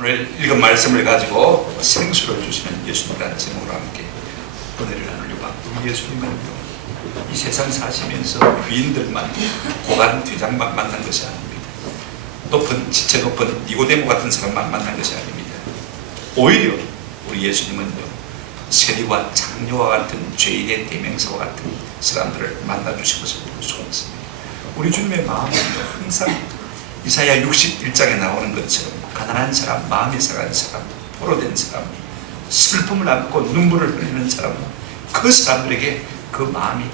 오늘 읽은 말씀을 가지고 생수를 주시는 예수님이라는 제목으로 함께 은혜를 나누려고 합니다. 예수님은요, 이 세상 사시면서 귀인들만, 고관 대장만 만난 것이 아닙니다. 지체 높은 니고데모 같은 사람만 만난 것이 아닙니다. 오히려 우리 예수님은요, 세리와 장녀와 같은 죄인의 대명사와 같은 사람들을 만나주신 것을 볼 수가 있습니다. 우리 주님의 마음은 항상 이사야 61장에 나오는 것처럼 가난한 사람, 마음이 상한 사람, 포로된 사람, 슬픔을 안고 눈물을 흘리는 사람, 그 사람들에게 그 마음이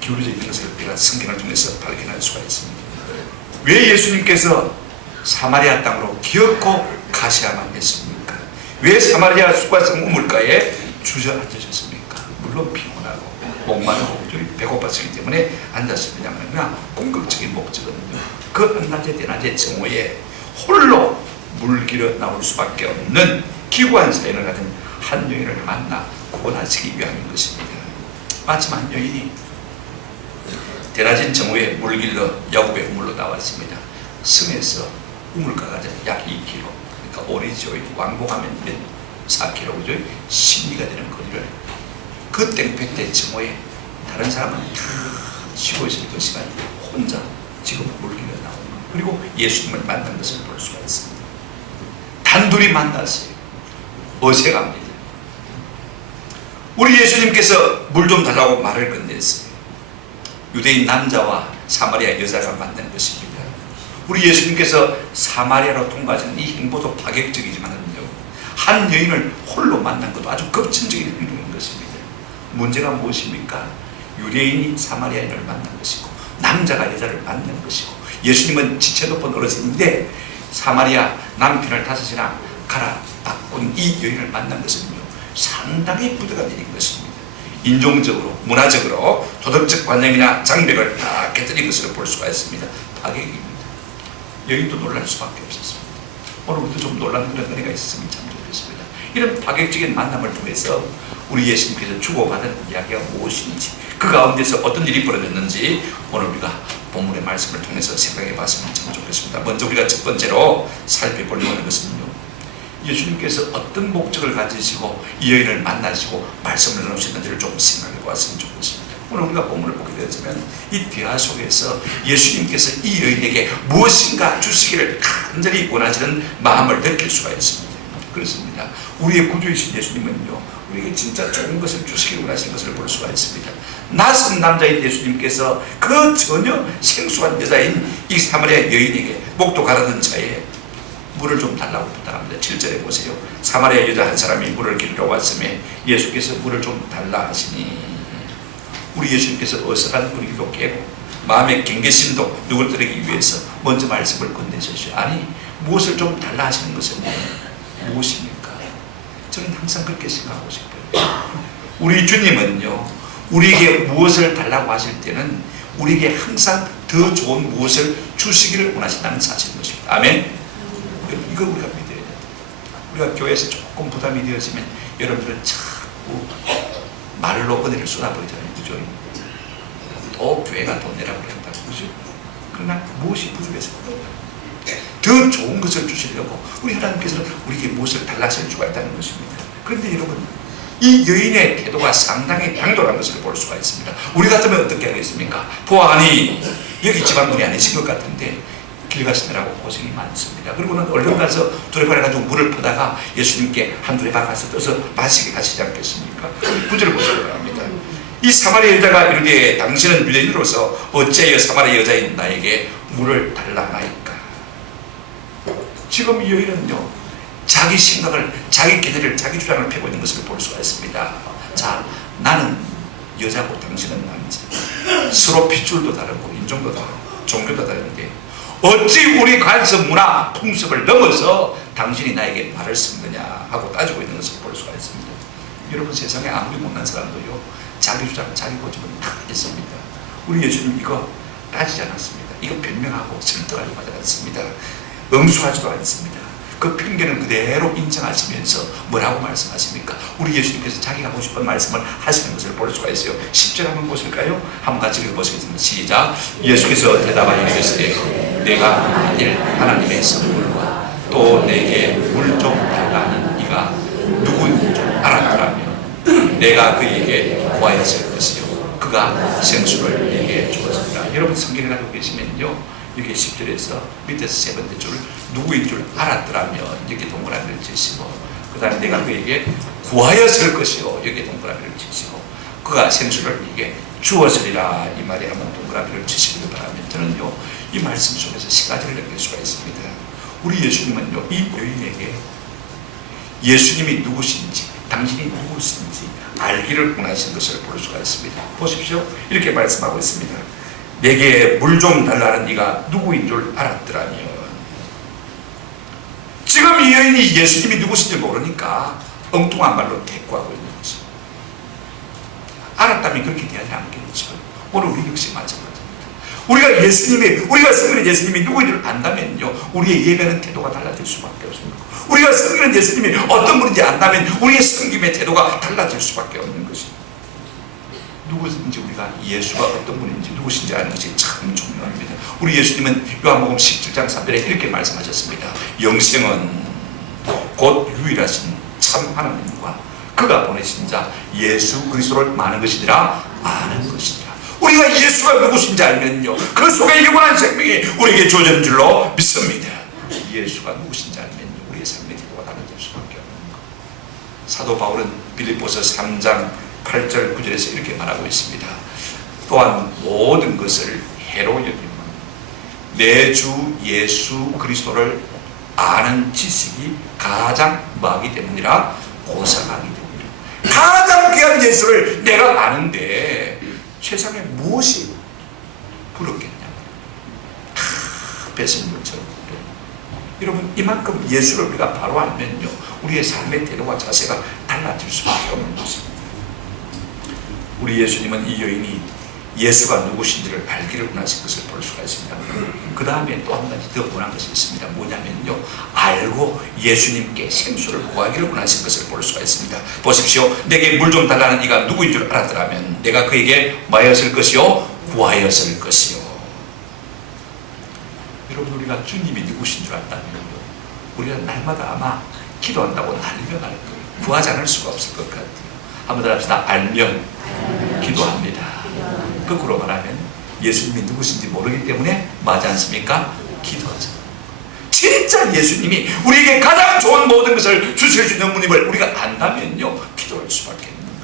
기울어져 있는 것을 우리가 성경을 통해서 발견할 수가 있습니다. 왜 예수님께서 사마리아 땅으로 기어코 가셔야만 했습니까? 왜 사마리아 숲과성 우물가에 주저앉으셨습니까? 물론 피곤하고 목마르고 배고팠기 때문에 앉았습니다만, 그러나 궁극적인 목적은요, 그 한낮에 대낮에 정오에 홀로 물길어 나올 수밖에 없는 기구한 사연을 가진 한 여인을 만나 구원하시기 위함인 것입니다. 마침 한 여인이 대낮인 정오에 물길러 야곱의 우물로 나왔습니다. 성에서 우물가가 약 2km, 그러니까 오리지오 왕복하면 4km죠. 10리가 되는 거리를 그 땡볕에 정오에 다른 사람은 다 쉬고 있을 것이가 혼자 지금 물길러 나오는 것, 그리고 예수님을 만난 것을 볼 수가 있습니다. 단둘이 만났어요. 어색합니다. 우리 예수님께서 물 좀 달라고 말을 건넸어요. 유대인 남자와 사마리아 여자가 만난 것입니다. 우리 예수님께서 사마리아로 통과하시는 이 행보도 파격적이지만요, 한 여인을 홀로 만난 것도 아주 급진적인 행동인 것입니다. 문제가 무엇입니까? 유대인이 사마리아인을 만난 것이고 남자가 여자를 만난 것이고, 예수님은 지체 높은 어르신인데 사마리아 남편을 5이나 갈아 바꾼 이 여인을 만난 것은요, 상당히 부담가 일인 것입니다. 인종적으로, 문화적으로, 도덕적 관념이나 장벽을 다 깨뜨린 것으로 볼 수가 있습니다. 파격입니다. 여인도 놀랄 수밖에 없었습니다. 오늘부터 좀 놀란 그런 은혜가 있었으면 참 좋겠습니다. 이런 파격적인 만남을 통해서 우리 예수님께서 주고받은 이야기가 무엇인지, 그 가운데서 어떤 일이 벌어졌는지 오늘 우리가 본문의 말씀을 통해서 생각해 봤으면 참 좋겠습니다. 먼저 우리가 첫 번째로 살펴보려고 하는 것은요, 예수님께서 어떤 목적을 가지시고 이 여인을 만나시고 말씀을 나누셨는지를 좀 생각해 봤으면 좋겠습니다. 오늘 우리가 본문을 보게 되면 이 대화 속에서 예수님께서 이 여인에게 무엇인가 주시기를 간절히 원하시는 마음을 느낄 수가 있습니다. 그렇습니다. 우리의 구주이신 예수님은요, 우리에게 진짜 좋은 것을 주시기를 원하시는 것을 볼 수가 있습니다. 낯선 남자인 예수님께서 그 전혀 생소한 여자인 이 사마리아 여인에게 목도 가라던 차에 물을 좀 달라고 부탁합니다. 7절에 보세요. 사마리아 여자 한 사람이 물을 길러 왔음에 예수께서 물을 좀 달라 하시니, 우리 예수님께서 어색한 분위기도 깨고 마음의 경계심도 누굴 위해서 먼저 말씀을 건네주시오. 아니, 무엇을 좀 달라 하시는 것은 무엇입니까? 저는 항상 그렇게 생각하고 싶어요. 우리 주님은요, 우리에게 무엇을 달라고 하실 때는 우리에게 항상 더 좋은 무엇을 주시기를 원하신다는 사실인 것입니다. 아멘. 이거 우리가 믿어야 돼요. 우리가 교회에서 조금 부담이 되어지면 여러분들은 자꾸 말로 은혜를 쏟아버리잖아요. 그죠? 또 교회가 돈 내라고 그런다고. 그죠? 그러나 무엇이 부족해서 더 좋은 것을 주시려고 우리 하나님께서는 우리에게 무엇을 달라질 수가 있다는 것입니다. 그런데 여러분, 이 여인의 태도가 상당히 당돌한 것을 볼 수가 있습니다. 우리 같으면 어떻게 하겠습니까? 보아하니 여기 집안분이 아니신 것 같은데 길 가시느라고 고생이 많습니다. 그리고는 얼른 가서 두레박을 가지고 물을 퍼다가 예수님께 한 두레박 가서 떠서 마시게 하시지 않겠습니까? 9절을 보시기 바랍니다. 이 사마리아 여자가 이르되 당신은 유대인으로서 어찌하여 사마리아 여자인 나에게 물을 달라 하나이까? 지금 이 여인은요, 자기 생각을, 자기 견해를, 자기 주장을 펴고 있는 것을 볼 수가 있습니다. 자, 나는 여자고 당신은 남자. 서로 핏줄도 다르고 인종도 다르고 종교도 다른데 어찌 우리 관습, 문화, 풍습을 넘어서 당신이 나에게 말을 쓴 거냐 하고 따지고 있는 것을 볼 수가 있습니다. 여러분, 세상에 아무리 못난 사람도요, 자기 주장, 자기 고집은 다 있습니다. 우리 예수님 이거 따지지 않았습니다. 이거 변명하고 설득하려고 하지 않습니다. 응수하지도 않습니다. 그 핑계는 그대로 인정하시면서 뭐라고 말씀하십니까? 우리 예수님께서 자기가 하고 싶은 말씀을 하시는 것을 볼 수가 있어요. 10절 한번 보실까요? 한번 같이 읽어보시겠습니다. 시작. 예수께서 대답하여 이르시되 내가 만일 하나님의 선물과 또 내게 물 좀 내가 그에게 구하였을 것이요 그가 생수를 내게 주었습니다. 여러분 성경을 가지고 계시면요, 이렇게 10절에서 밑에서 세 번째 줄을 누구인 줄 알았더라면 이렇게 동그라미를 치시고, 그 다음에 내가 그에게 구하였을 것이요 여기에 동그라미를 치시고 그가 생수를 내게 주었으리라 이 말에 한번 동그라미를 치시기를 바라면, 저는요 이 말씀 속에서 세 가지를 느낄 수가 있습니다. 우리 예수님은요 이 여인에게 예수님이 누구신지, 당신이 누구신지 알기를 원하신 것을 볼 수가 있습니다. 보십시오. 이렇게 말씀하고 있습니다. 내게 물 좀 달라는 네가 누구인 줄 알았더라면. 지금 이 여인이 예수님이 누구신지 모르니까 엉뚱한 말로 대꾸하고 있는 거죠. 알았다면 그렇게 대하지 않겠죠. 오늘 우리 역시 마찬가지입니다. 우리가 섬기는 예수님이 누구인 줄 안다면요, 우리의 예배하는 태도가 달라질 수밖에 없습니다. 우리가 섬기는 예수님이 어떤 분인지 안다면 우리의 섬김의 태도가 달라질 수밖에 없는 것입니다. 누구든지 우리가 예수가 어떤 분인지 누구신지 아는 것이 참 중요합니다. 우리 예수님은 요한복음 17장 3절에 이렇게 말씀하셨습니다. 영생은 곧 유일하신 참 하나님과 그가 보내신 자 예수 그리스도를 아는 것이니라. 아는 것이니라. 우리가 예수가 누구신지 알면요, 그 속에 영원한 생명이 우리에게 주어진 줄로 믿습니다. 예수가 누구신지 알면요, 우리의 삶의 태도가 달라질 수밖에 없는 것. 사도 바울은 빌립보서 3장 8절 9절에서 이렇게 말하고 있습니다. 또한 모든 것을 해로 여기면 내 주 예수 그리스도를 아는 지식이 가장 마하기 때문이라 고상하기 때문이라. 가장 귀한 예수를 내가 아는데 세상에 무엇이 부럽겠냐. 다 뺏은 것처럼. 여러분, 이만큼 예수를 우리가 바로 알면요, 우리의 삶의 태도와 자세가 달라질 수밖에 없는 것입니다. 우리 예수님은 이 여인이 예수가 누구신지를 알기를 원하신 것을 볼 수가 있습니다. 그 다음에 또 한 가지 더 원한 것이 있습니다. 뭐냐면요, 알고 예수님께 생수를 구하기를 원하신 것을 볼 수가 있습니다. 보십시오. 내게 물 좀 달라는 이가 누구인 줄 알았더라면 내가 그에게 뭐하였을 것이요? 구하였을 것이요. 여러분, 우리가 주님이 누구신 줄 안다면요, 우리가 날마다 아마 기도한다고 난리가 날 거예요. 구하지 않을 수가 없을 것 같아요. 한번 더 합시다. 알면 기도합니다. 거꾸로 말하면 예수님이 누구신지 모르기 때문에 맞지 않습니까? 기도하죠. 진짜 예수님이 우리에게 가장 좋은 모든 것을 주실 수 있는 분임을 우리가 안다면요, 기도할 수밖에 없는 거예요.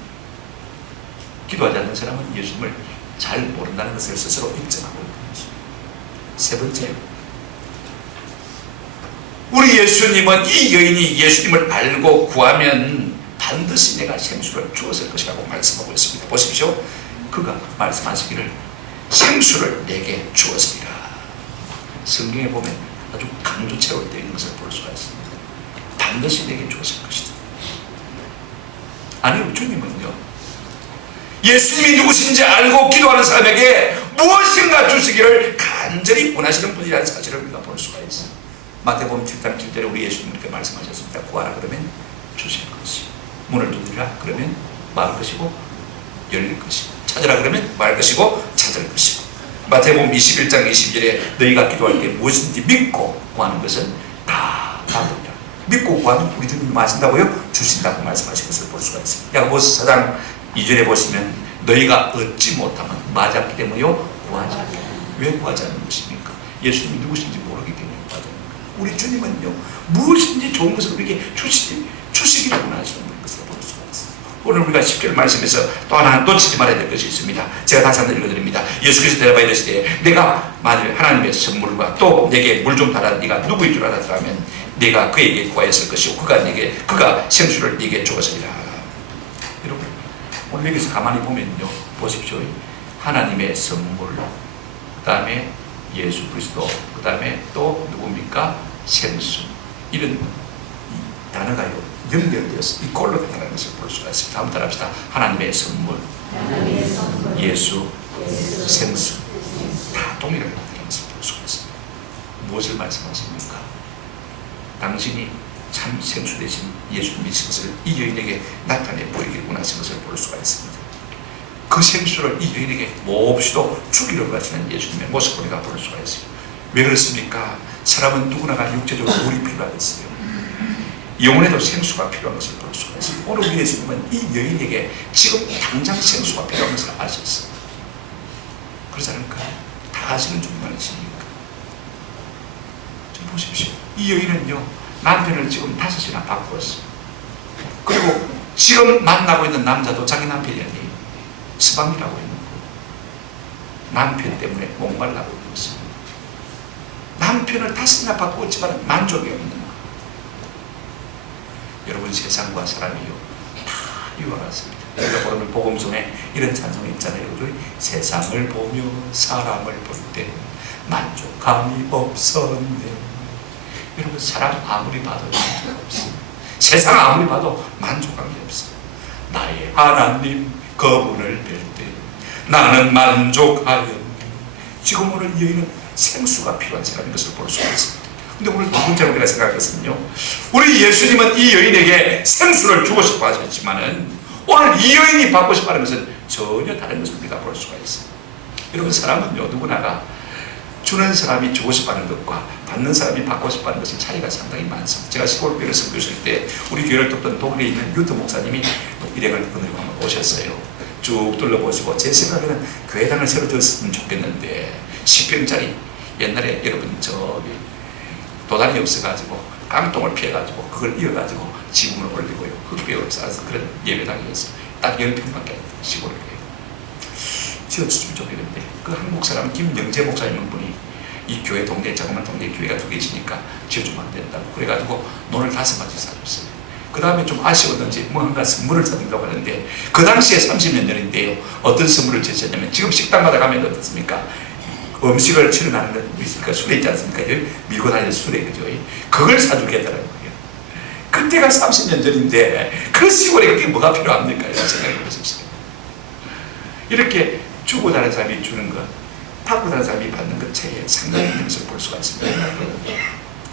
기도하지 않는 사람은 예수님을 잘 모른다는 것을 스스로 인정하고 있는 것입니다. 세 번째, 우리 예수님은 이 여인이 예수님을 알고 구하면 반드시 내가 생수를 주었을 것이라고 말씀하고 있습니다. 보십시오. 그가 말씀하시기를 생수를 내게 주었습니다. 성경에 보면 아주 강조체로 되어 있는 것을 볼 수가 있습니다. 반드시 내게 주었을 것이다. 아니요, 주님은요, 예수님이 누구신지 알고 기도하는 사람에게 무엇인가 주시기를 간절히 원하시는 분이라는 사실을 우리가 볼 수가 있어요. 마태복음 7장 7절에 우리 예수님은 이렇게 말씀하셨습니다. 구하라 그러면 주실 것이요, 문을 두드리라 그러면 막을 것이고 열릴 것이고, 찾으라 그러면 말 것이고 찾을 것이고. 마태복음 21장 22절에 너희가 기도할 때 무엇인지 믿고 구하는 것은 다 받으리라. 믿고 구하면 우리 주님이 하신다고요? 주신다고 말씀하신 것을 볼 수가 있습니다. 야고보서 4장 2절에 보시면 너희가 얻지 못하면 맞았기 때문에요, 구하지 않게. 왜 구하지 않는 것입니까? 예수님이 누구신지 모르기 때문에 구하지 않는 거예요. 우리 주님은요, 무엇인지 좋은 것을 우리에게 주시기를 원하시는 것을 볼 수가 있어요. 오늘 우리가 10절 말씀에서 또 하나 놓치지 말아야 될 것이 있습니다. 제가 다시 한번 읽어드립니다. 예수께서 대답하여 이르시되 내가 만일 하나님의 선물과 또 내게 물 좀 달라 네가 누구인 줄 알았더라면 내가 그에게 구하였을 것이고 그가 생수를 네게 주었으리라. 여러분, 오늘 여기서 가만히 보면요, 보십시오. 하나님의 선물, 그 다음에 예수 그리스도, 그 다음에 또 누굽니까? 생수. 이런 단어가요 연결되어서 이꼴로 된다는 것을 볼 수가 있습니다. 한번 따라합시다. 하나님의 선물, 예수, 생수, 다 동일하게 된다는 것을 볼 수가 있습니다. 무엇을 말씀하십니까? 당신이 참 생수 대신 예수님이신 것을 이 여인에게 나타내 보이기를 원하신 것을 볼 수가 있습니다. 그 생수를 이 여인에게 몹시도 주기로 하시는 예수님의 모습을 우리가 볼 수가 있습니다. 왜 그렇습니까? 사람은 누구나가 육체적으로 물이 필요하겠어요. 영혼에도 생수가 필요한 것을 볼 수가 있습니다. 오늘 우리 예수님은 이 여인에게 지금 당장 생수가 필요한 것을 아셨어요. 그렇지 않을까요? 다 아시는 분만 아십니까? 좀 보십시오. 이 여인은요, 남편을 지금 5이나 바꾸었어요. 그리고 지금 만나고 있는 남자도 자기 남편이 아니에요. 스방이라고 있는 거예요. 남편 때문에 목말라고 있는 것입니다. 남편을 5이나 바꾸었지만 만족이 없는 거예요. 여러분, 세상과 사람이요 다 이와 같습니다. 우리가 오늘 복음 중에 이런 찬송이 있잖아요. 세상을 보며 사람을 볼 때 만족감이 없었네. 여러분, 사람 아무리 봐도 만족감이 없어요. 세상 아무리 봐도 만족감이 없어요. 나의 하나님 그분을 뵐 때 나는 만족하였네. 지금 오늘 이 여인은 생수가 필요한 사람인 것을 볼 수가 있습니다. 근데 오늘 두 번째로 우리가 생각했거든요. 우리 예수님은 이 여인에게 생수를 주고 싶어 하셨지만은 오늘 이 여인이 받고 싶어 하는 것은 전혀 다른 것을 우리가 볼 수가 있어요. 여러분, 사람은요, 누구나가 주는 사람이 주고 싶어 하는 것과 받는 사람이 받고 싶어 하는 것은 차이가 상당히 많습니다. 제가 시골교회를 선교했을 때 우리 교회를 돕던 독일에 있는 유트 목사님이 일행을 거느리고 한번 오셨어요. 쭉 둘러보시고 제 생각에는 교회당을 새로 지었으면 좋겠는데 10평짜리 옛날에 여러분 저기 도단이 없어가지고 깡통을 피해가지고 그걸 이어가지고 지붕을 올리고요. 흙벽을 쌓아서 그런 예배당이었어요. 딱 10평밖에 시골교회 지어주시면 좋겠는데 그 한국 사람 김영재 목사님 분이 이 교회 동네 자그마한 동네 교회가 2개 있으니까 지어주면 안 된다고 그래가지고 논을 5가지 사줬어요. 그 다음에 좀 아쉬웠는지 뭔가 선물을 사준다고 하는데 그 당시에 30년 전인데요. 어떤 선물을 주셨냐면 지금 식당마다 가면 어떻습니까? 음식을 치러나는 그 술에 있지 않습니까? 밀고 다니는 술에, 그죠? 그걸 사주겠다는 거예요. 그때가 30년 전인데 그 시골에 그게 뭐가 필요합니까? 이런 생각이 들었습니다. 이렇게 주고 다른 사람이 주는 것, 받고 다른 사람이 받는 것 차이에 상당히 있는 것을 볼 수가 있습니다.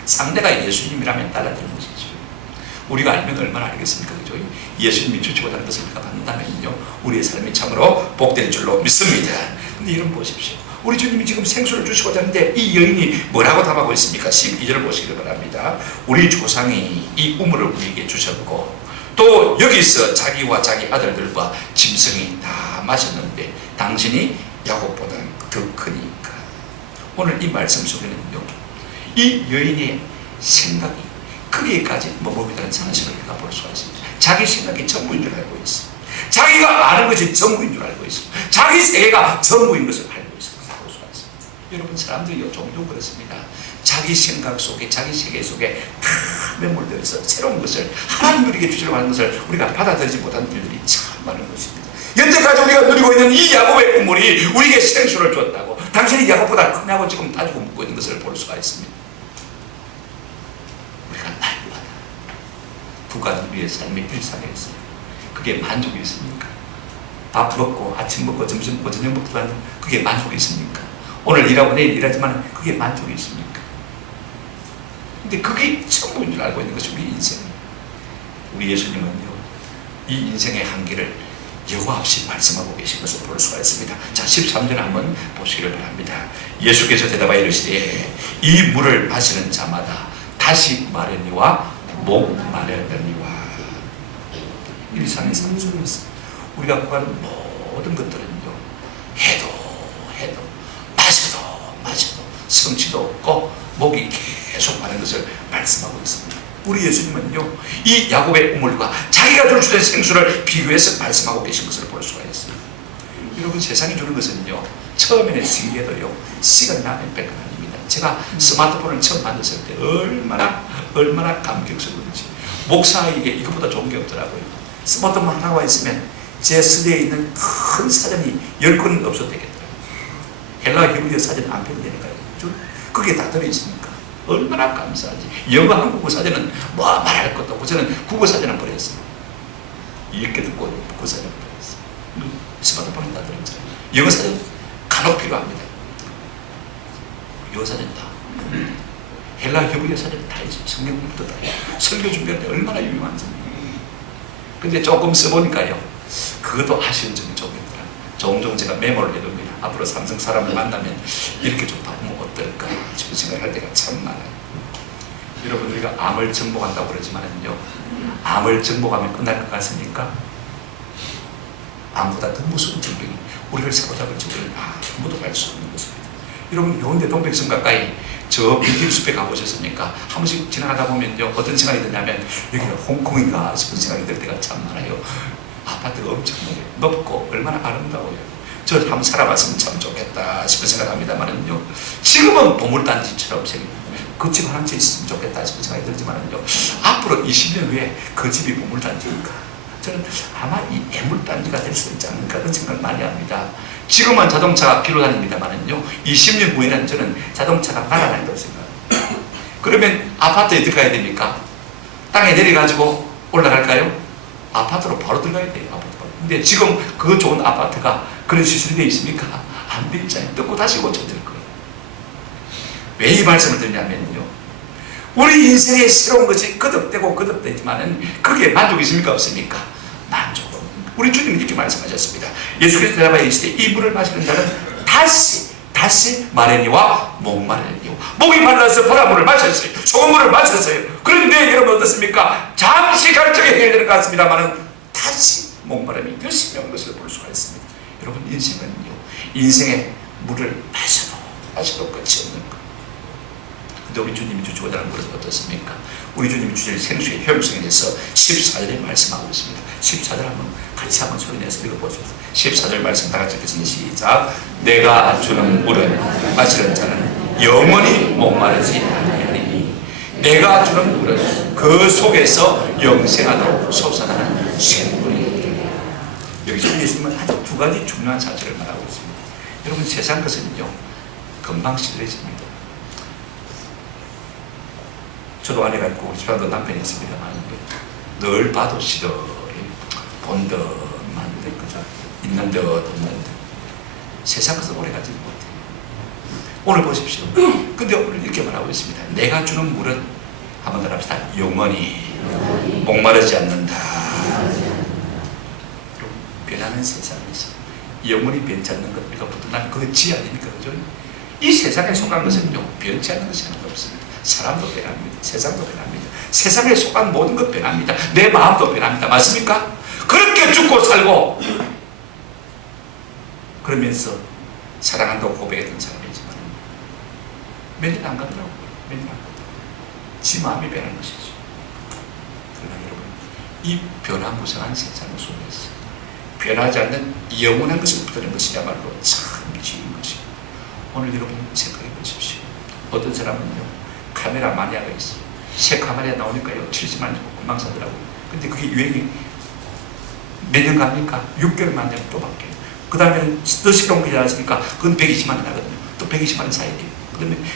상대가 예수님이라면 따라주는 것이죠. 우리가 알면 얼마나 알겠습니까? 그죠? 예수님이 주시고 다른 것을 우리가 받는다면요, 우리의 삶이 참으로 복될 줄로 믿습니다. 근데 이런 보십시오. 우리 주님이 지금 생수를 주시고자 하는데 이 여인이 뭐라고 답하고 있습니까? 12절을 보시기 바랍니다. 우리 조상이 이 우물을 우리에게 주셨고 또 여기서 자기와 자기 아들들과 짐승이 다 마셨는데 당신이 야곱보다 더 크니까. 오늘 이 말씀 속에는요, 이 여인의 생각이 거기에까지 머무르다는 사실을 우리가 볼 수가 있습니다. 자기 생각이 전부인 줄 알고 있어요. 자기가 아는 것이 전부인 줄 알고 있어요. 자기 세계가 전부인 것을 알고 있어요. 볼 수가 있습니다. 여러분, 사람들이 종종 그렇습니다. 자기 생각 속에, 자기 세계 속에 다 매몰되어 있어 새로운 것을 하나님 우리에게 주시려고 하는 것을 우리가 받아들이지 못하는 일들이 참 많은 것입니다. 여태까지 우리가 누리고 있는 이 야곱의 우물이 우리에게 생수를 줬다고, 당신이 야곱보다 크냐고 지금 따지고 묻고 있는 것을 볼 수가 있습니다. 우리가 날마다 두 가지 우리의 삶의 일상에 있어요. 그게 만족이 있습니까? 밥 먹고 아침 먹고 점심 먹고 저녁 먹고 하는 그게 만족이 있습니까? 오늘 일하고 내일 일하지만 그게 만족이 있습니까? 근데 그게 전부인 줄 알고 있는 것이 우리 인생입니다. 우리 예수님은요, 이 인생의 한계를 여과 없이 말씀하고 계신 것을 볼 수가 있습니다. 자, 13절 한번 보시기를 바랍니다. 예수께서 대답하여 이르시되 이 물을 마시는 자마다 다시 마르니와 목 마르니와. 일상의 삶 속에서 우리가 구하는 모든 것들은요, 해도 마셔도 성취도 없고 목이 계속 마른 것을 말씀하고 있습니다. 우리 예수님은요, 이 야곱의 우물과 자기가 줄 수 있는 생수를 비교해서 말씀하고 계신 것을 볼 수가 있어요. 여러분, 세상이 주는 것은요, 처음에는 신기해도요, 시간 나면 뺄 건 아닙니다. 제가 스마트폰을 처음 만졌을 때 얼마나 감격스러운지. 목사에게 이것보다 좋은 게 없더라고요. 스마트폰 하나가 있으면 제 스대에 있는 큰 사전이 10권 없어도 되겠더라고요. 헬라 히브리어 사전 안 펴도 되니까요. 그게 다 들어있으니까 얼마나 감사하지. 영어 한국어 사전은 뭐 말할 것도 없고 저는 국어 사전은 버렸어요. 읽게 듣고 국어 사전 버렸어요. 스마트폰은 다 들어있잖아요. 영어 사전 간혹 필요합니다. 영어 사전 다. 헬라 히브리어 사전 다 있어요. 성경 공부도 다 있어요. 설교 준비할 때 얼마나 유명한 성경. 근데 조금 써보니까요, 그것도 아쉬운 점이 좀 있더라. 종종 제가 메모를 해둡니다. 앞으로 삼성 사람을 만나면 이렇게 좀 바꾸면 어떨까 싶은 생각을 할 때가 참 많아요. 여러분, 우리가 암을 정복한다고 그러지만은요, 암을 정복하면 끝날 것 같습니까? 암보다 더 무서운 질병이 우리를 사로잡을 질병을 아무도 알 수 없는 것입니다. 여러분, 해운대 동백섬 가까이 저 빌딩숲에 가보셨습니까? 한 번씩 지나가다 보면요, 어떤 생각이 드냐면 여기가 홍콩인가 싶은 생각이 들 때가 참 많아요. 아파트가 엄청 넓고 얼마나 아름다워요. 저 한번 살아봤으면 참 좋겠다 싶은 생각합니다만은요, 지금은 보물단지처럼 그 집 한 채 있으면 좋겠다 싶은 생각이 들지만은요, 앞으로 20년 후에 그 집이 보물단지인가? 저는 아마 이 애물단지가 될 수 있지 않을까 그런 생각을 많이 합니다. 지금은 자동차가 비로 다닙니다만은요, 20년 후에는 저는 자동차가 날아다닌다고 생각합니다. 그러면 아파트에 어떻게 가야 됩니까? 땅에 내려가지고 올라갈까요? 아파트로 바로 들어가야 돼요. 아파트로. 근데 지금 그 좋은 아파트가 그런 시설이 되어 있습니까? 안 되어 있잖아요. 뜯고 다시 고쳐질 거예요. 왜 이 말씀을 드리냐면요, 우리 인생에 새로운 것이 거듭되고 거듭되지만은 그게 만족이 있습니까? 없습니까? 만족은. 우리 주님은 이렇게 말씀하셨습니다. 예수께서 대답하여 이르시되 이 물을 마시는 자는 다시 마르니와 목마르니요. 목이 말라서 바닷물을 마셨어요. 소금물을 마셨어요. 그런데 여러분 어떻습니까? 잠시 갈증이 해결되는 것 같습니다만은 다시 목마름이 열심히 온 것을 볼 수가 있습니다. 여러분, 인생은요, 인생의 물을 마셔도 끝이 없는 것. 근데 우리 주님이 주시고자 하는 것은 어떻습니까? 우리 주님이 주실 생수의 효용성에 대해서 14절에 말씀하고 있습니다. 14절 한번 같이 한번 소리내서 읽어보십시오. 14절 말씀 다 같이 읽겠습니다. 시작. 내가 주는 물은 마시는 자는 영원히 목마르지 아니하리니 내가 주는 물은 그 속에서 영생하도록 솟아나는 샘물이니. 여기서 예수님은 아주 두 가지 중요한 사실을 말하고 있습니다. 여러분, 세상 것은요, 금방 시들해집니다. 저도 아내가 있고 우리 집안도 남편이 있습니다만 늘 봐도 시들해. 본 듯만 듯, 그죠? 있는 듯 없는 듯. 세상 것은 오래 가지 못해요. 오늘 보십시오. 근데 오늘 이렇게 말하고 있습니다. 내가 주는 물은 한번 더 합시다. 영원히 목마르지 않는다. 변하는 세상에서 영원히 변치 않는 것, 우리가 보통 난 그거 지 아닙니까? 그죠? 이 세상에 속한 것은요, 변치 않는 것이 하나도 없습니다. 사람도 변합니다. 세상도 변합니다. 세상에 속한 모든 것 변합니다. 내 마음도 변합니다. 맞습니까? 그렇게 죽고 살고 그러면서 사랑한다고 고백했던 사람이지만 몇 년 안 가더라고요. 몇 년 안 가더라고요. 지 마음이 변한 것이죠. 그러나 여러분, 이 변화무쌍한 세상 속에서 변하지 않는 영원한 것을 붙드는 것이야말로 참 지은 것입니다. 오늘 여러분 생각해 보십시오. 어떤 사람은요, 카메라 마니아가 있어요. 새 카메라 나오니까요, 70만 원 주고 금방 사더라고요. 근데 그게 유행이 몇 년 갑니까? 6개월 만에 또 바뀌어요. 그 다음에는 더 시끄러운 게 않습니까? 그건 120만 원 하거든요. 또 120만 원 사야 돼요.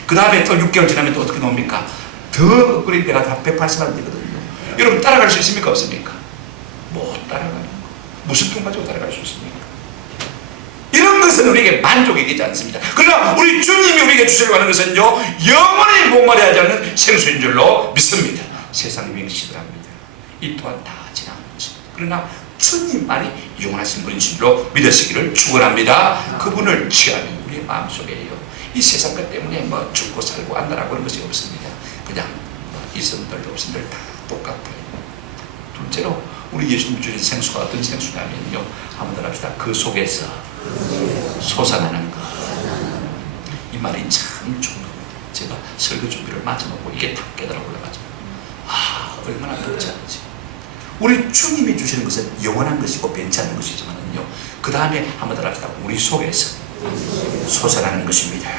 그 다음에 또 6개월 지나면 또 어떻게 나옵니까? 더 업그레이드 때가 다 180만 원 되거든요. 여러분, 따라갈 수 있습니까? 없습니까? 못 따라가는 거. 무슨 돈 가지고 따라갈 수 있습니까? 이런 것은 우리에게 만족이 되지 않습니다. 그러나 우리 주님이 우리에게 주시려고 하는 것은요, 영원히 목마르지 않는 생수인 줄로 믿습니다. 세상이 맹시들합니다. 이 또한 다 지나가는 것입니다. 그러나 주님 말이 영원하신 분인 줄로 믿으시기를 축원합니다. 그분을 취하는 우리의 마음속에요, 이 세상 것 때문에 뭐 죽고 살고 안다라고 하는 것이 없습니다. 그냥 이선들 없선들 다 똑같아요. 둘째로 우리 예수님 주신 생수가 어떤 생수냐면요, 한번 더 합시다. 그 속에서 솟아나는 것. 이 말이 참 중요합니다. 제가 설교 준비를 마쳐놓고 이게 딱 깨달아 올라가죠. 얼마나 복잡하지. 우리 주님이 주시는 것은 영원한 것이고 변치 않는 것이지만요, 그 다음에 한번 더 합시다. 우리 속에서 솟아나는 것입니다.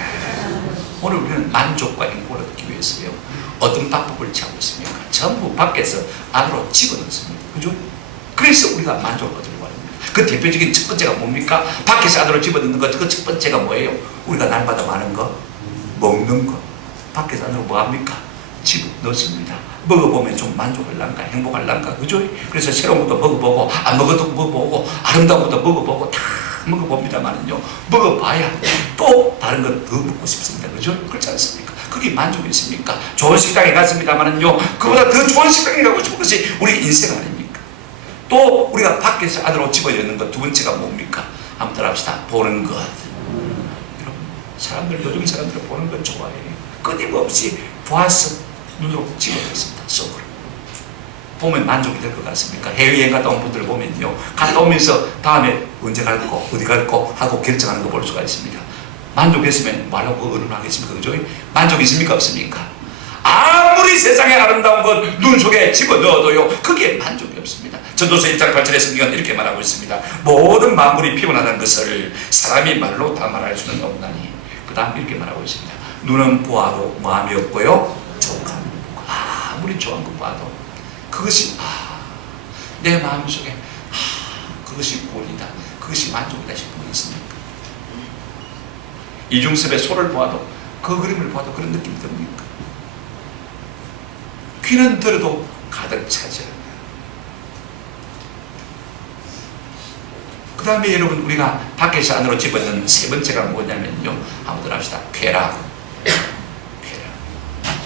오늘 우리는 만족과 행복을 얻기 위해서요, 어떤 방법을 취하고 있습니까? 전부 밖에서 안으로 집어넣습니다. 그죠? 그래서 우리가 만족을 얻으려고 합니다. 그 대표적인 첫 번째가 뭡니까? 밖에서 안으로 집어넣는 것, 그 첫 번째가 뭐예요? 우리가 날마다 많은 거, 먹는 거. 밖에서 안으로 뭐 합니까? 집어넣습니다. 먹어보면 좀 만족할란가, 행복할란가, 그죠? 그래서 새로운 것도 먹어보고, 안 먹어도 먹어보고, 아름다운 것도 먹어보고, 다 먹어봅니다만은요, 먹어봐야 또 다른 것 더 먹고 싶습니다. 그죠? 그렇지 않습니까? 그게 만족이 있습니까? 좋은 식당에 갔습니다만은요, 그보다 더 좋은 식당에 가고 싶은 것이 우리 인생 아닙니까? 또 우리가 밖에서 안으로 집어넣는 것, 두 번째가 뭡니까? 한번 따라합시다. 보는 것. 여러분, 사람들, 요즘 사람들 보는 것 좋아해요. 끊임없이 보아서 눈으로 찍어버렸습니다. 속으로. 보면 만족이 될 것 같습니까? 해외여행 갔다 온 분들을 보면요, 갔다 오면서 다음에 언제 갈 거, 어디 갈 거 하고 결정하는 거 볼 수가 있습니다. 만족했으면 말하고 언론하겠습니까? 그죠? 만족이 있습니까? 없습니까? 아무리 세상에 아름다운 것 눈 속에 집어넣어도요, 그게 만족이 없습니다. 전도서 1장 8절에 성경은 이렇게 말하고 있습니다. 모든 만물이 피곤하다는 것을 사람이 말로 다 말할 수는 없나니. 그 다음 이렇게 말하고 있습니다. 눈은 보아도 마음이 없고요, 족한 아무리 좋은 것 봐도 그것이 내 마음속에 그것이 꼴이다, 그것이 만족이다 싶은 거 있습니까? 이중섭의 소를 보아도, 그 그림을 보아도 그런 느낌이 듭니까? 귀는 들어도 가득 차지합니다. 그 다음에 여러분, 우리가 밖에서 안으로 집어넣는 세 번째가 뭐냐면요, 한번 합시다. 쾌락.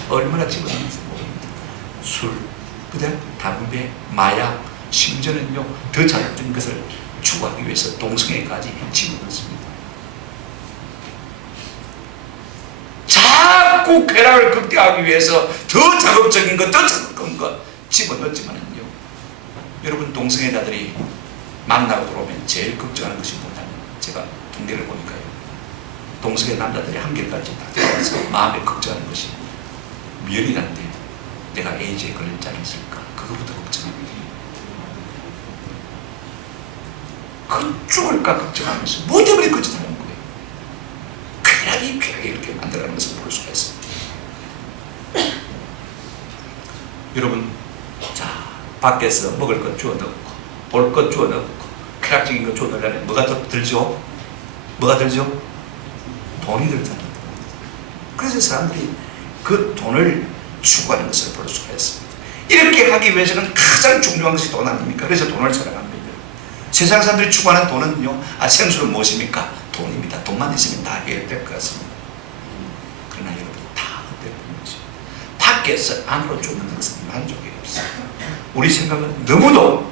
얼마나 집어넣는지 모릅니다. 술, 그다음 담배, 마약, 심지어는요 더 자극적인 것을 추구하기 위해서 동성애까지 집어넣습니다. 자꾸 쾌락을 극대화하기 위해서 더 자극적인 것, 더 자극적인 것 집어넣지만은요, 여러분, 동성애자들이 만나고 들어오면 제일 걱정하는 것이 뭐냐면, 제가 통계를 보니까요, 동성애 남자들이 한결같이 다 들어와서 마음에 걱정하는 것이 미연이란데 내가 AIDS에 걸릴지 않았을까? 그거부터 걱정합니다. 그 죽을까 걱정하면서 뭐 때문에 그 짓을 하는 거예요? 쾌락이 이렇게 만들어가는 것을 볼 수가 있습니다. 여러분, 자, 밖에서 먹을 것 주워 넣고, 볼 것 주워 넣고, 쾌락적인 것 주워 넣으려면 뭐가 더 들죠? 뭐가 들죠? 돈이 들잖아요. 그래서 사람들이 그 돈을 추구하는 것을 볼 수가 있습니다. 이렇게 하기 위해서는 가장 중요한 것이 돈 아닙니까? 그래서 돈을 사랑합니다. 세상 사람들이 추구하는 돈은요, 생수는 무엇입니까? 돈입니다. 돈만 있으면 다 해결될 것 같습니다. 그러나 여러분, 다 그때는 것입니다. 밖에서 안으로 주는 것은 만족이 없습니다. 우리 생각은 너무도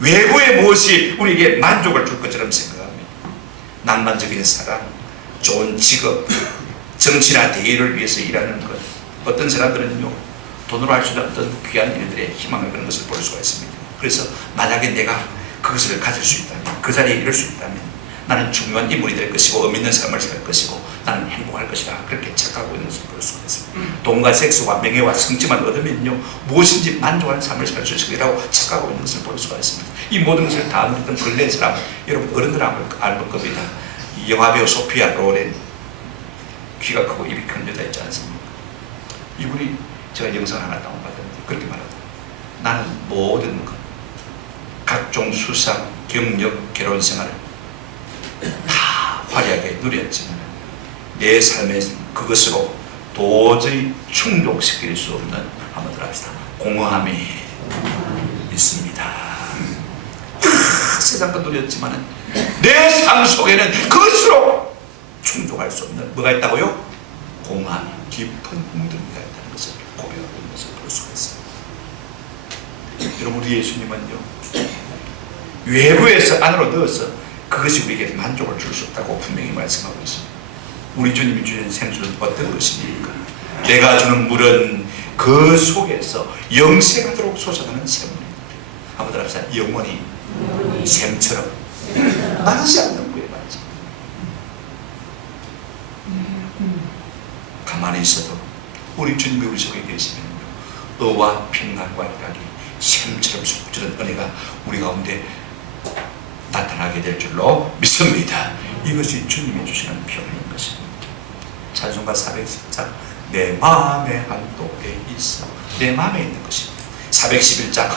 외부의 무엇이 우리에게 만족을 줄 것처럼 생각합니다. 낭만적인 사랑, 좋은 직업, 정치나 대의를 위해서 일하는 것. 어떤 사람들은요, 돈으로 할 수 있는 어떤 귀한 일들에 희망을 거는 것을 볼 수가 있습니다. 그래서 만약에 내가 그것을 가질 수 있다면, 그 자리에 이룰 수 있다면 나는 중요한 인물이 될 것이고 의미 있는 삶을 살 것이고 나는 행복할 것이다, 그렇게 착각하고 있는 것을 볼 수가 있습니다. 돈과 섹스와 명예와 성취만 얻으면요, 무엇인지 만족하는 삶을 살 수 있을 거라고 착각하고 있는 것을 볼 수가 있습니다. 이 모든 것을 다 누렸던 근래 사람, 여러분 어른들 알 겁니다. 영화배우 소피아 로렌, 귀가 크고 입이 큰 여자 있지 않습니까? 이분이 제가 영상 하나 다운받았는데 그렇게 말합니다. 나는 모든 것, 각종 수상, 경력, 결혼 생활을 다 화려하게 누렸지만 내 삶에 그것으로 도저히 충족시킬 수 없는, 한번 더 합시다, 공허함이 있습니다. 세상 것 누렸지만 내 삶 속에는 그것으로 충족할 수 없는 뭐가 있다고요? 공허함, 깊은 웅덩이가 있다는 것을 고백하고 있는 것을 볼 수가 있습니다. 여러분, 우리 예수님은요, 외부에서 안으로 넣어서 그것이 우리에게 만족을 줄 수 없다고 분명히 말씀하고 있습니다. 우리 주님이 주신 생수는 어떤 것입니까? 내가 주는 물은 그 속에서 영생하도록 솟아나는 샘물입니다. 한번 더 합시다. 영원히 샘처럼 나가지 않는 거예요. 가만히 있어도 우리 주님이 우리 속에 계시면요, 의와 평강과 희락이 샘처럼 솟구치는 은혜가 우리 가운데 나타나게 될 줄로 믿습니다. 이것이 주님이 주시는 평안인 것입니다. 찬송가 410장, 내 마음에 한독에 있어, 내 마음에 있는 것입니다. 411장,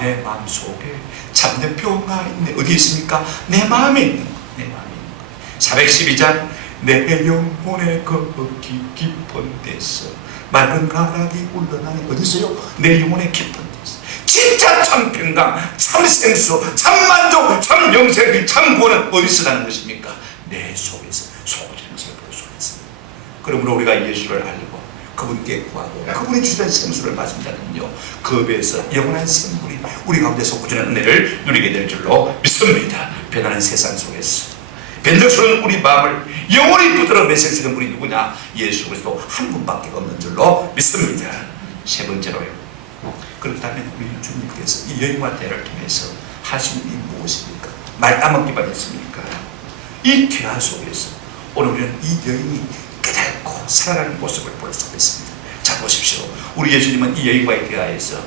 내 마음 속에 참된 평화 있네. 어디 있습니까? 내 마음에 있는 것, 내 마음에 있는 것. 412장, 내 영혼의 그 깊은 데서 맑은 가락이 흘러나니, 어디 있어요? 내 영혼의 깊은 데서. 진짜 참 평강, 참 생수, 참 만족, 참 영생, 참 구원은 어디서 나는 것입니까? 내 속에서 솟아지는 것을 볼 수가 있습니다. 그러므로 우리가 예수를 알고 그분께 구하고 그분이 주시는 생수를 마신다면요, 그 배에서 영원한 생물이 우리 가운데 솟구치는 은혜를 누리게 될 줄로 믿습니다. 변하는 세상 속에서 변덕스러운 우리 마음을 영원히 붙들어 매실 수 있는 분이 누구냐? 예수 그리스도 한 분밖에 없는 줄로 믿습니다. 세 번째로요. 그렇다면 우리 주님께서 이 여인과 대를 통해서 하신 일이 무엇입니까? 말 따먹기만 했습니까? 이 대화 속에서 오늘 우리는 이 여인이 깨닫고 살아가는 모습을 볼 수가 있습니다. 자, 보십시오. 우리 예수님은 이 여인과의 대화에서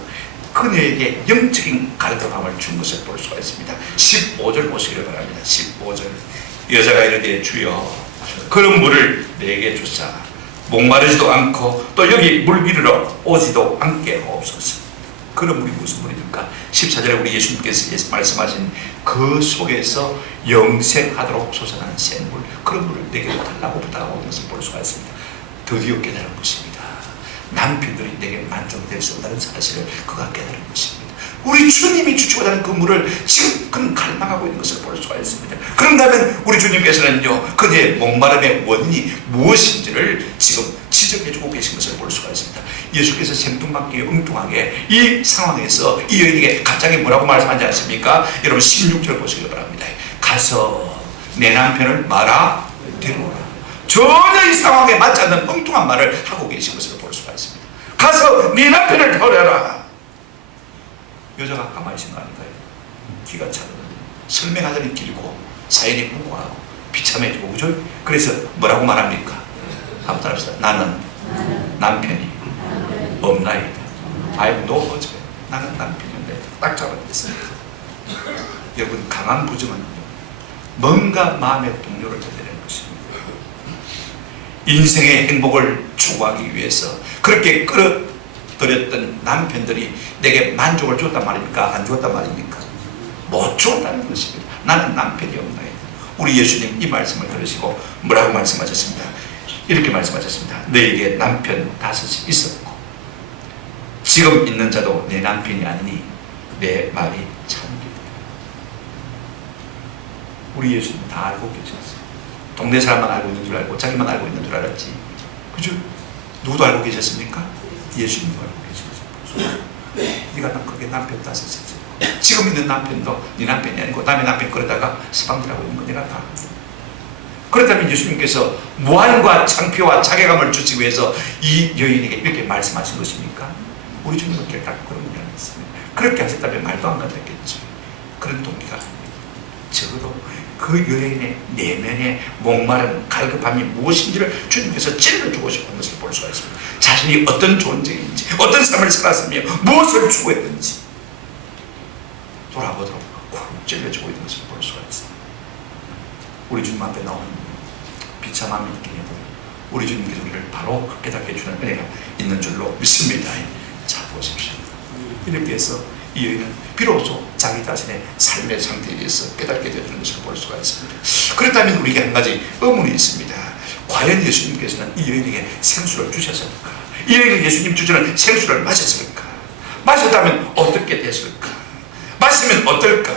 그녀에게 영적인 갈급함을 준 것을 볼 수가 있습니다. 15절 보시기를 바랍니다. 15절. 여자가 이르되 주여 그런 물을 내게 주사 목마르지도 않고 또 여기 물 기르러 오지도 않게 하옵소서. 그런 물이 무슨 물입니까? 14절에 우리 예수님께서 말씀하신 그 속에서 영생하도록 솟아나는 샘물, 그런 물을 내게 달라고 부탁하고 있는 것을 볼 수가 있습니다. 드디어 깨달은 것입니다. 남편들이 내게 만족될 수 없다는 사실을 그가 깨달은 것입니다. 우리 주님이 주시고자 그 물을 지금 그는 갈망하고 있는 것을 볼 수가 있습니다. 그런다면 우리 주님께서는요, 그의 목마름의 원인이 무엇인지를 지금 지적해주고 계신 것을 볼 수가 있습니다. 예수께서 생뚱맞게 엉뚱하게 이 상황에서 이 여인에게 갑자기 뭐라고 말씀하지 않습니까? 여러분 16절 보시기 바랍니다. 가서 내 남편을 말아 데려오라. 전혀 이 상황에 맞지 않는 엉뚱한 말을 하고 계신 것을 볼 수가 있습니다. 가서 네 남편을 데려오라. 여자가 가만히 있는 거 아닐까요? 기가 차고 설명하자니 길고 사연이 궁금하고 비참해지고, 그죠? 그래서 뭐라고 말합니까? 한번 따라합시다. 나는 남편이 없나이다. I have no husband. 나는 남편이 없나이다. 딱 잡아냈습니다. 여러분, 강한 부정은 뭔가 마음의 동료를 되는 것입니다. 인생의 행복을 추구하기 위해서 그렇게 끌어들였던 남편들이 내게 만족을 줬단 말입니까? 안 줬단 말입니까? 못 줬다는 것입니다. 나는 남편이 없나이다. 우리 예수님 이 말씀을 들으시고 뭐라고 말씀하셨습니다? 이렇게 말씀하셨습니다. 너에게 남편 5이 있었고 지금 있는 자도 내 남편이 아니니 내 말이 참기다. 우리 예수님 다 알고 계셨어요. 동네 사람만 알고 있는 줄 알고 자기만 알고 있는 줄 알았지, 그죠? 누구도 알고 계셨습니까? 예수님도 알고 계셨어요. 네가 그게 남편 5이 있었어. 지금 있는 남편도 네 남편이 아니고 남의 남편 그러다가 스방들하고 있는 거 내가 다 알고. 그렇다면 예수님께서 무한과 창피와 자괴감을 주시기 위해서 이 여인에게 이렇게 말씀하신 것입니까? 우리 주님은 결코 그런 게 아니었습니다. 그렇게 하셨다면 말도 안 같았겠죠. 그런 동기가 아닙니다. 적어도 그 여인의 내면의 목마른 갈급함이 무엇인지를 주님께서 찔러주고 싶은 것을 볼 수가 있습니다. 자신이 어떤 존재인지, 어떤 삶을 살았으며 무엇을 추구했는지 돌아보도록 콕 찔러주고 있는 것을 볼 수가 있습니다. 우리 주님 앞에 나오는 비참함이 있긴 해도 우리 주님께서 우리를 바로 깨닫게 해주는 은혜가 있는 줄로 믿습니다. 자, 보십시오. 이렇게 해서 이 여인은 비로소 자기 자신의 삶의 상태에 대해서 깨닫게 되는 것을 볼 수가 있습니다. 그렇다면 우리에게 한 가지 의문이 있습니다. 과연 예수님께서는 이 여인에게 생수를 주셨을까? 이 여인은 예수님 주시는 생수를 마셨을까? 마셨다면 어떻게 됐을까? 마시면 어떨까?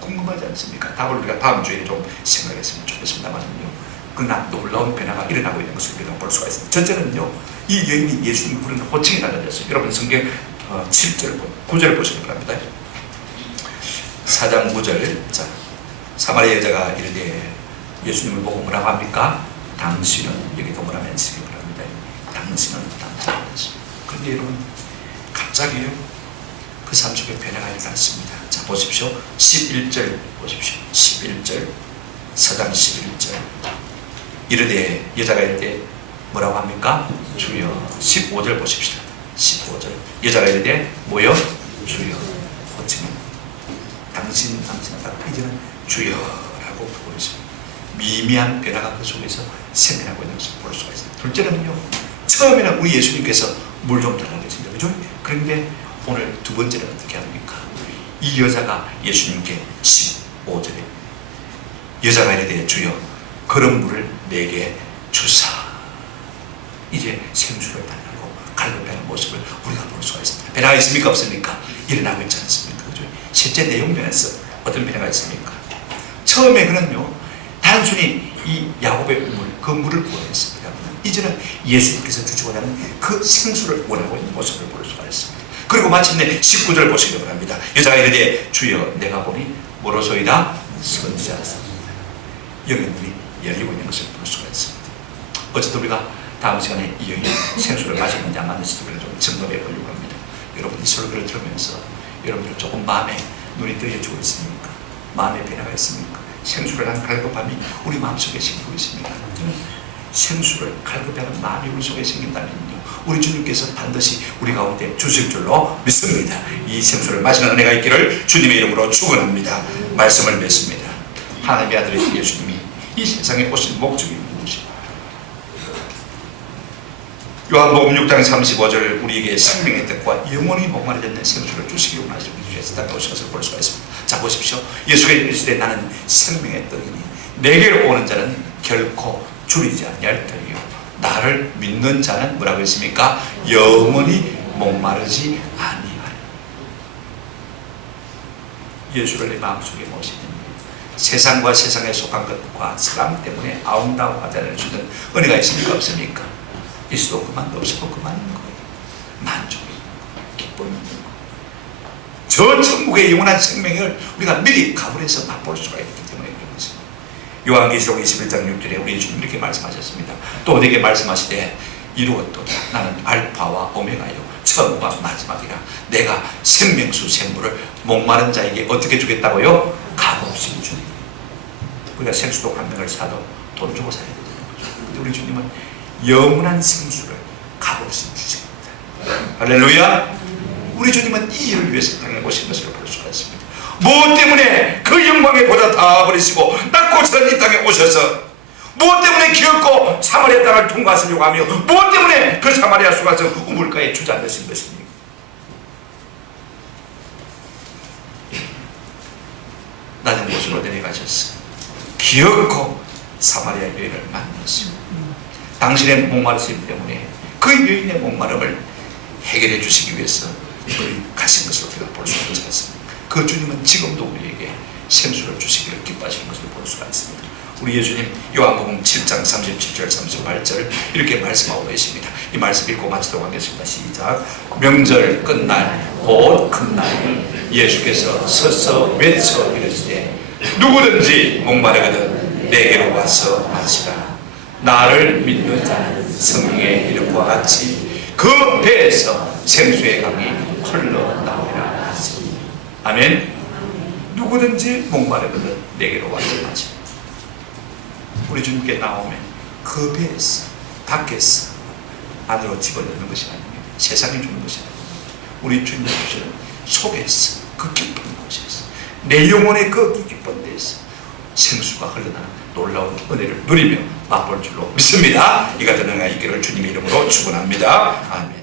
궁금하지 않습니까? 답을 우리가 다음 주에 좀 생각했으면 좋겠습니다만요. 그러나 놀라운 변화가 일어나고 있는 것을 우리가 볼 수가 있습니다. 첫째는요, 이 여인이 예수님 부르는 호칭이 달라졌어요. 여러분 성경 7절, 9절 보시기 바랍니다. 4장 9절. 자, 사마리아 여자가 이르되 예수님을 보고 뭐라고 합니까? 당신은, 여기도 뭐라고 하시기 바랍니다. 당신은. 그런데 여러분, 갑자기요, 그 삶 속에 변화가 일어났습니다. 자, 보십시오. 11절 보십시오. 11절, 4장 11절. 이르되, 여자가 이르되 뭐라고 합니까? 주여. 15절 보십시다. 15절. 여자가 이르되 뭐요? 주여. 호칭은 당신하다. 이제는 주여라고 부르고 있습니다. 미미한 변화가 그 속에서 생겨나고 있는 것을 볼 수가 있습니다. 둘째는요, 처음에는 우리 예수님께서 물 좀 달라고 했습니다. 그죠? 그런데 오늘 두 번째는 어떻게 합니까? 이 여자가 예수님께 15절에 여자가 이르되 주여 그런 물을 내게 주사. 이제 생수를 달라고 갈급해하는 모습을 우리가 볼 수가 있습니다. 변화가 있습니까? 없습니까? 일어나고 있지 않습니까? 그죠? 셋째 내용 면에서 어떤 변화가 있습니까? 처음에 그는요, 단순히 이 야곱의 물, 그 물을 구원했습니다. 이제는 예수님께서 주시고자 하는 그 생수를 원하고 있는 모습을 볼 수가 있습니다. 그리고 마침내 19절 보시기 바랍니다. 여자가 이르되 주여 내가 보니 모로소이다 선지자였습니다. 영의 문이 열리고 있는 것을 볼 수가 있습니다. 어쨌든 우리가 다음 시간에 이 여인이 생수를 마시는지 안 마시는지 좀 점검해 보려고 합니다. 여러분 이 설교를 들으면서 여러분들 조금 마음에 눈이 뜨여지고 있습니까? 마음의 변화가 있습니까? 생수를 한 갈급함이 우리 마음속에 생기고 있습니다. 저는 생수를 갈급하는 마음이 우리 속에 생긴다면요, 우리 주님께서 반드시 우리 가운데 주실 줄로 믿습니다. 이 생수를 마시는 은혜가 있기를 주님의 이름으로 축원합니다. 말씀을 맺습니다. 하나님의 아들이신 예수님이 이 세상에 오신 목적이 무엇입니까? 요한복음 6장 35절 우리에게 생명의 뜻과 영원히 목마르지 생수를 주시기 원하시는 주께서 땅에 오신 것을 볼 수가 있습니다. 자 보십시오. 예수가 이르시되 나는 생명의 떡이니 내게로 오는 자는 결코 줄이지 아니할 터이요 나를 믿는 자는 뭐라고 했습니까? 영원히 목마르지 아니하리. 예수를 내 마음속에 모시는 세상과 세상에 속한 것과 사랑 때문에 아웅다웅 하자를 주는 은혜가 있습니까? 없습니까? 있어도 그만도 없어도 그만 있는 거예요. 만족이 있는 거예요. 기쁨이 있는 거예요. 저 천국의 영원한 생명을 우리가 미리 가불해서 맛볼 수가 있기 때문에 그런 것입니다. 요한계시록 21장 6절에 우리 주님 이렇게 말씀하셨습니다. 또 내게 말씀하시되 이루었도다. 나는 알파와 오메가요 처음과 마지막이라. 내가 생명수 생물을 목마른 자에게 어떻게 주겠다고요? 값없이 주니. 우리가 생수도 한 병을 사도 돈 주고 사야 되는 거죠. 근데 우리 주님은 영원한 생수를 값없이 주십니다. 할렐루야. 우리 주님은 이 일을 위해서 땅에 오신 것을 볼 수가 있습니다. 무엇 때문에 그 영광의 보다 다 버리시고 낮고 저런 이 땅에 오셔서 무엇 때문에 기어코 사마리아 땅을 통과하시려고 하며 무엇 때문에 그 사마리아 수가서 우물가에 주저앉으신 것입니까? 낮은 곳으로 내려가셨어. 기어코 사마리아 여인을 만났습니다. 당신의 목마르심 때문에 그 여인의 목마름을 해결해 주시기 위해서 우리 가신 것을 우리가 볼 수가 있지 않습니까? 그 주님은 지금도 우리에게 생수를 주시기를 기뻐하시는 것을 볼 수가 있습니다. 우리 예수님 요한복음 7장 37절 38절 이렇게 말씀하고 계십니다. 이 말씀 읽고 마치도록 하겠습니다. 시작. 명절 끝날 곧 금날 예수께서 서서 외쳐 이르시되 누구든지 목마르거든 내게로 와서 마시라. 나를 믿는 자는 성령의 이름과 같이 그 배에서 생수의 강이 흘러나오리라 하시니. 아멘. 누구든지 목마르거든 내게로 와서 마시라. 우리 주님께 나오면 그 배에서 밖에서 안으로 집어넣는 것이 아닙니다. 세상이 주는 것이 아닙니다. 우리 주님 주시는 속에서 그 깊은 곳에서 내 영혼의 그 깊은 데서 생수가 흘러나는 놀라운 은혜를 누리며 맛볼 줄로 믿습니다. 이 같은 은혜가 있기를 주님의 이름으로 축원합니다. 아멘.